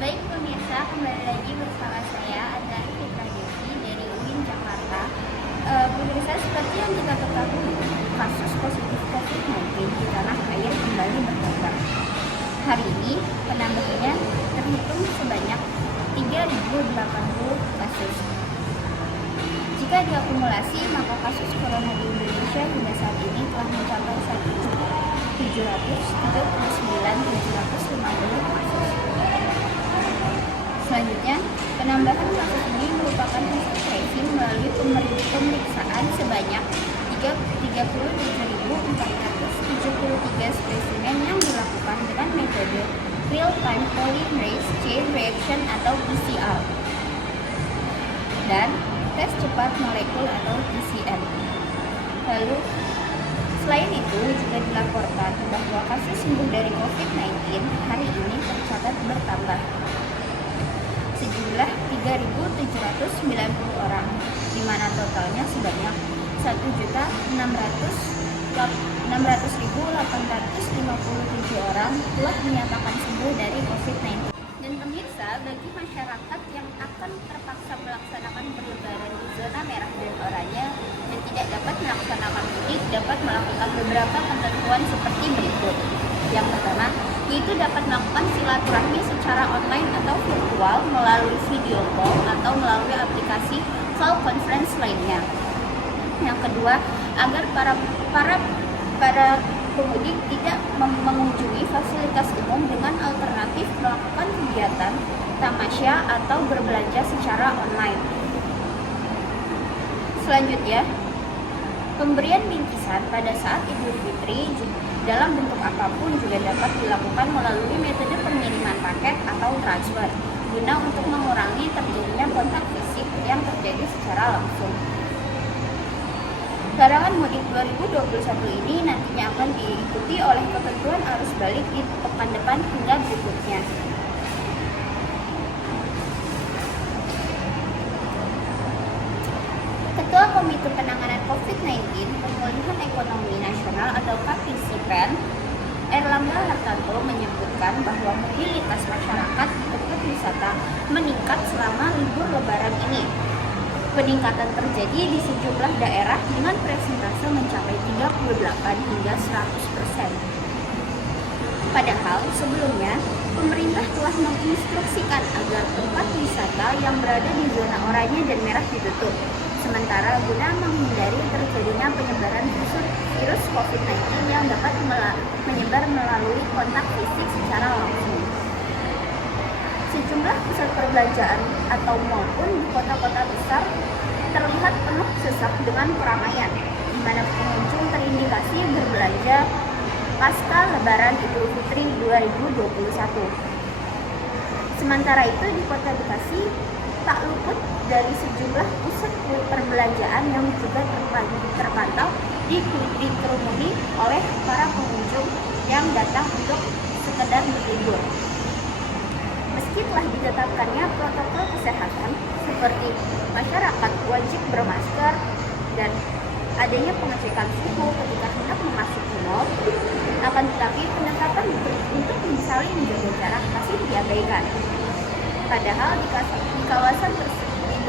Baik pemirsa, kembali lagi bersama saya Azari Fitra Devi dari UIN Jakarta. Pemirsa, seperti yang kita ketahui, kasus positif COVID-19 di tanah air kembali bertambah. Hari ini penambahannya terhitung sebanyak 3.080 kasus. Jika diakumulasi, maka kasus corona di Indonesia hingga saat ini telah mencapai 1.739.750 kasus. Selanjutnya, penambahan kasus ini merupakan hasil tracing melalui pemeriksaan sebanyak 37.473 spesimen yang dilakukan dengan metode real-time polymerase chain reaction atau PCR dan tes cepat molekul atau PCR. Lalu, selain itu juga dilaporkan bahwa kasus sembuh dari COVID-19 hari ini tercatat bertambah sejumlah 3.790 orang, di mana totalnya sebanyak 1.600.857 orang telah dinyatakan sembuh dari COVID-19. Dan pemirsa, bagi masyarakat yang akan terpaksa melaksanakan berlebaran di zona merah dan oranye dan tidak dapat melaksanakan mudik, dapat melakukan beberapa ketentuan seperti berikut. Yang pertama, yaitu dapat melakukan silaturahmi secara online atau virtual melalui video call atau melalui aplikasi call conference lainnya. Yang kedua, agar para pemudik tidak mengunjungi fasilitas umum dengan alternatif melakukan kegiatan tamasya atau berbelanja secara online. Selanjutnya, pemberian bingkisan pada saat Idul Fitri dalam bentuk apapun juga dapat dilakukan melalui metode pengiriman paket atau transfer guna untuk mengurangi terjadinya kontak fisik yang terjadi secara langsung. Larangan mudik 2021 ini nantinya akan diikuti oleh ketentuan arus balik di pekan depan hingga berikutnya. Ketua Komite Penanganan COVID-19 Pemulihan Ekonomi Nasional atau KPCPEN, Erlangga Hartarto menyebutkan bahwa mobilitas masyarakat di tempat wisata meningkat selama libur Lebaran ini. Peningkatan terjadi di sejumlah daerah dengan persentase mencapai 38 hingga 100%. Padahal sebelumnya, pemerintah telah menginstruksikan agar tempat wisata yang berada di zona oranye dan merah ditutup. Sementara guna menghindari terjadinya penyebaran virus COVID-19 yang dapat menyebar melalui kontak fisik secara langsung. Sejumlah pusat perbelanjaan atau mal pun di kota-kota besar terlihat penuh sesak dengan keramaian, di mana pengunjung terindikasi berbelanja pasca Lebaran Idul Fitri 2021. Sementara itu di Kota Bekasi tak luput dari sejumlah pusat perbelanjaan yang juga terpantau dikerumuni oleh para pengunjung yang datang untuk sekedar berlibur. Meski telah ditetapkannya protokol kesehatan seperti masyarakat wajib bermasker dan adanya pengecekan suhu ketika hendak memasuki mal, akan tetapi penetapan untuk saling menjaga jarak masih diabaikan. Padahal di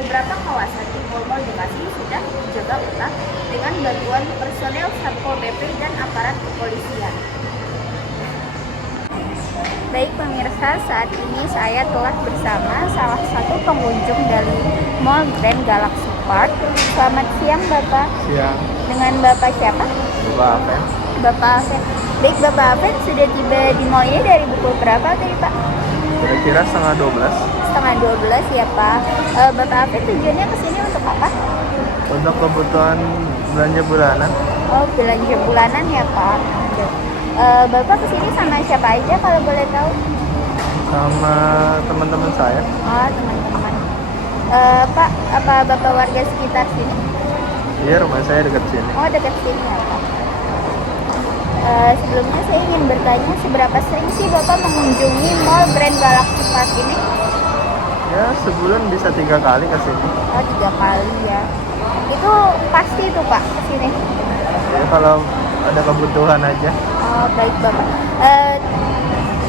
beberapa kawasan di Mall Bekasi sudah dijaga ketat dengan bantuan personel Satpol PP dan aparat kepolisian. Baik pemirsa, saat ini saya telah bersama salah satu pengunjung dari Mall Grand Galaxy Park. Selamat siang Bapak. Siang. Dengan Bapak siapa? Bapak Afen. Bapak Afen. Baik Bapak Afen, sudah tiba di mallnya dari pukul berapa tadi Pak? Kira-kira setengah 12. Setengah 12 ya Pak. Bapak Afen tujuannya ke sini untuk apa? Untuk kebutuhan belanja bulanan. Oh, belanja bulanan ya Pak. Bapak kesini sama siapa aja kalau boleh tahu? Sama teman-teman saya. Oh, teman-teman. Pak, apa Bapak warga sekitar sini? Iya, rumah saya dekat sini. Oh, dekat sini ya Pak. Sebelumnya saya ingin bertanya, seberapa sering sih Bapak mengunjungi Mall Grand Galaxy Park ini? Ya, sebulan bisa 3 kali ke sini. Oh, 3 kali ya. Itu pasti itu Pak kesini? Ya, kalau ada kebutuhan aja. Oh, baik Bapak.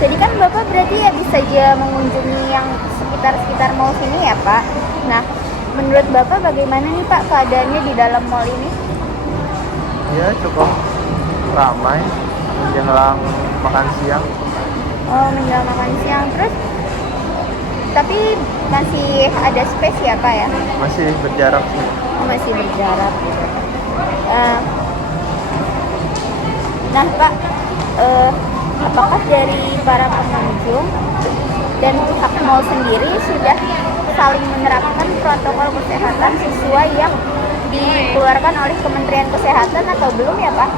Jadi kan Bapak berarti ya bisa aja mengunjungi yang sekitar-sekitar mall sini ya Pak. Nah, menurut Bapak bagaimana nih Pak keadaannya di dalam mall ini? Ya cukup ramai menjelang makan siang. Oh, menjelang makan siang. Terus, tapi masih ada space ya Pak ya? Masih berjarak sih. Oh, masih berjarak gitu. Eh, nah Pak, apakah dari para pengunjung dan pihak mall sendiri sudah saling menerapkan protokol kesehatan sesuai yang dikeluarkan oleh Kementerian Kesehatan atau belum ya Pak?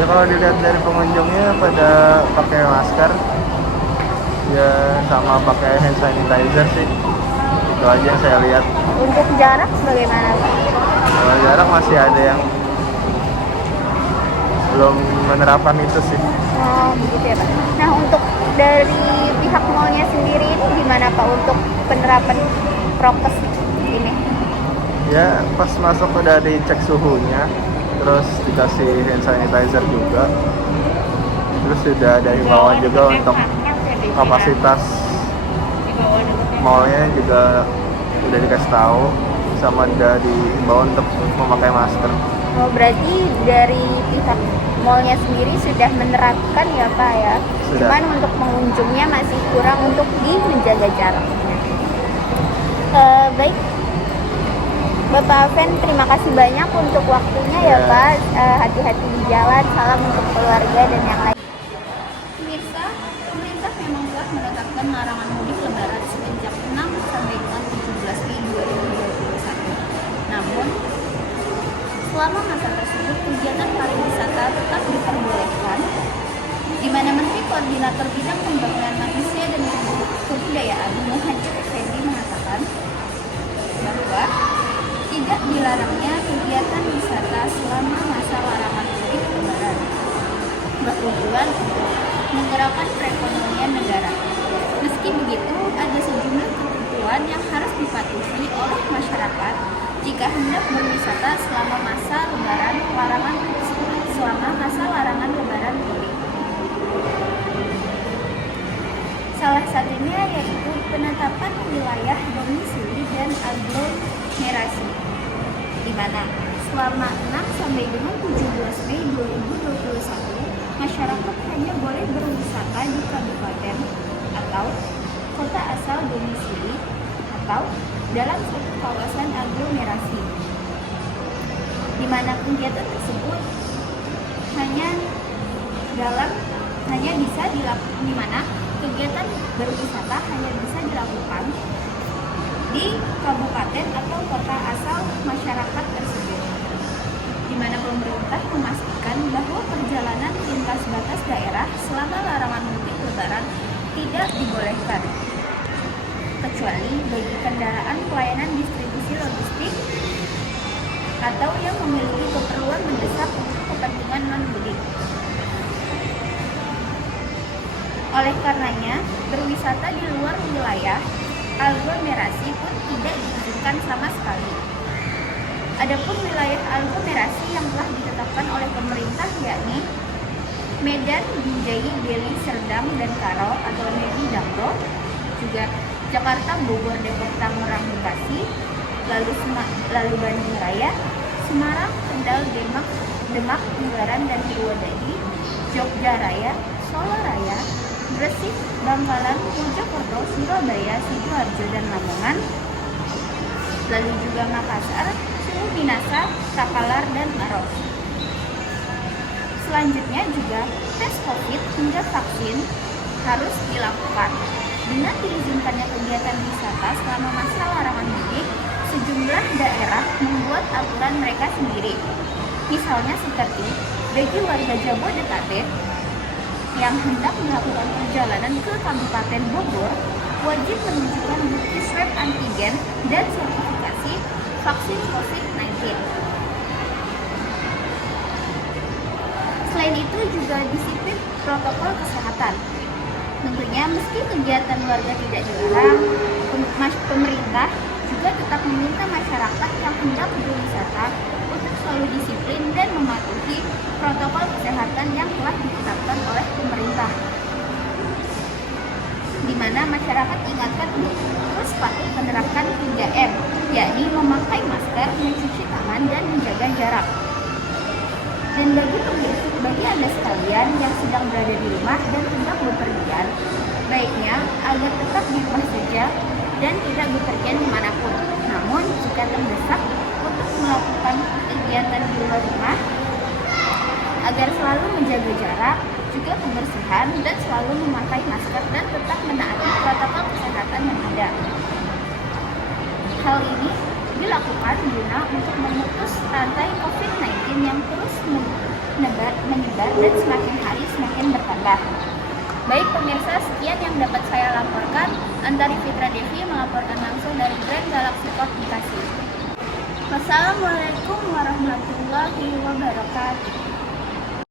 Ya kalau dilihat dari pengunjungnya pada pakai masker, ya sama pakai hand sanitizer sih. Itu aja yang saya lihat. Untuk jarak bagaimana Pak? Kalau jarak masih ada yang belum menerapkan itu sih. Oh begitu ya Pak. Nah untuk dari pihak mallnya sendiri ini gimana Pak untuk penerapan prokes ini? Ya pas masuk udah dicek suhunya, terus dikasih hand sanitizer juga. Terus sudah ada himbauan juga untuk kapasitas mallnya juga udah dikasih tahu, sama udah dihimbau untuk memakai masker. Oh berarti dari pihak mallnya sendiri sudah menerapkan ya Pak ya? Sudah. Cuman untuk pengunjungnya masih kurang untuk menjaga jarak. Baik, Bapak Aven, terima kasih banyak untuk waktunya ya Pak. Hati-hati di jalan, salam untuk keluarga dan yang lain. Pemirsa, pemerintah memang telah menetapkan larangan mudik lebaran semenjak 6 sampai dengan 17 Mei 2021. Namun, selama masa tersebut kegiatan pariwisata tetap diperbolehkan, di mana Menteri Koordinator Bidang Pembangunan Manusia dan Kebudayaan Muhadjir Effendi mengatakan bahwa tidak dilarangnya kegiatan wisata selama masa larangan mudik lebaran, bertujuan untuk menggerakkan perekonomian negara. Meski begitu, ada sejumlah ketentuan yang harus dipatuhi oleh masyarakat jika hendak berwisata selama masa larangan lebaran mudik. Salah satunya yaitu penetapan wilayah domisili dan aglomerasi, di mana selama 6 sampai dengan 17 Mei 2021 masyarakat hanya boleh berwisata di kabupaten atau kota asal domisili atau dalam suatu kawasan aglomerasi, di mana kegiatan tersebut kegiatan berwisata hanya bisa dilakukan di kabupaten atau kota asal masyarakat tersebut, di mana pemerintah memastikan bahwa perjalanan lintas batas daerah selama larangan mudik lebaran tidak dibolehkan, kecuali bagi kendaraan pelayanan distribusi logistik atau yang memiliki keperluan mendesak untuk kepentingan non-mudik. Oleh karenanya, berwisata di luar wilayah aglomerasi pun tidak diizinkan sama sekali. Adapun wilayah aglomerasi yang telah ditetapkan oleh pemerintah yakni Medan, Binjai, Deli, Serdang, dan Karo atau Medi Damro, juga Jakarta, Bogor, Depok, Tangerang, Bekasi, lalu Bandung Raya, Semarang, Kendal, Demak, Ungaran, dan Purwodadi, Jogja Raya, Solo Raya, Gresik, Bangkalan, Mojokerto, Surabaya, Sidoarjo, dan Lamongan, lalu juga Makassar, Suku Minasa, Takalar, dan Maros. Selanjutnya juga tes COVID hingga vaksin harus dilakukan. Dengan diizinkannya kegiatan wisata selama masa larangan mudik, sejumlah daerah membuat aturan mereka sendiri. Misalnya seperti bagi warga Jabodetabek yang hendak melakukan perjalanan ke Kabupaten Bogor, wajib menunjukkan bukti swab antigen dan sertifikasi vaksin COVID-19. Selain itu juga disiplin protokol kesehatan. Tentunya meski kegiatan warga tidak dilarang, pemerintah juga tetap meminta masyarakat yang hendak berwisata untuk selalu disiplin dan mematuhi protokol kesehatan yang telah ditetapkan oleh pemerintah. di mana masyarakat diingatkan untuk terus patuh menerapkan 3M, yakni memakai masker, mencuci tangan, dan menjaga jarak. Dan bagi Anda sekalian yang sedang berada di rumah dan tidak bepergian, baiknya agar tetap di rumah saja dan tidak bepergian dimanapun. Namun, jika terdesak untuk melakukan kegiatan di luar rumah, agar selalu menjaga jarak, juga kebersihan, dan selalu memakai masker dan tetap menaati protokol kesehatan yang ada. Hal ini dilakukan guna untuk memutus rantai COVID-19 yang terus menyebar dan semakin hari semakin bertambah. Baik pemirsa, sekian yang dapat saya laporkan. Antari Fitra Devi melaporkan langsung dari Grand Galaxy Corp Bekasi. Wassalamualaikum warahmatullahi wabarakatuh.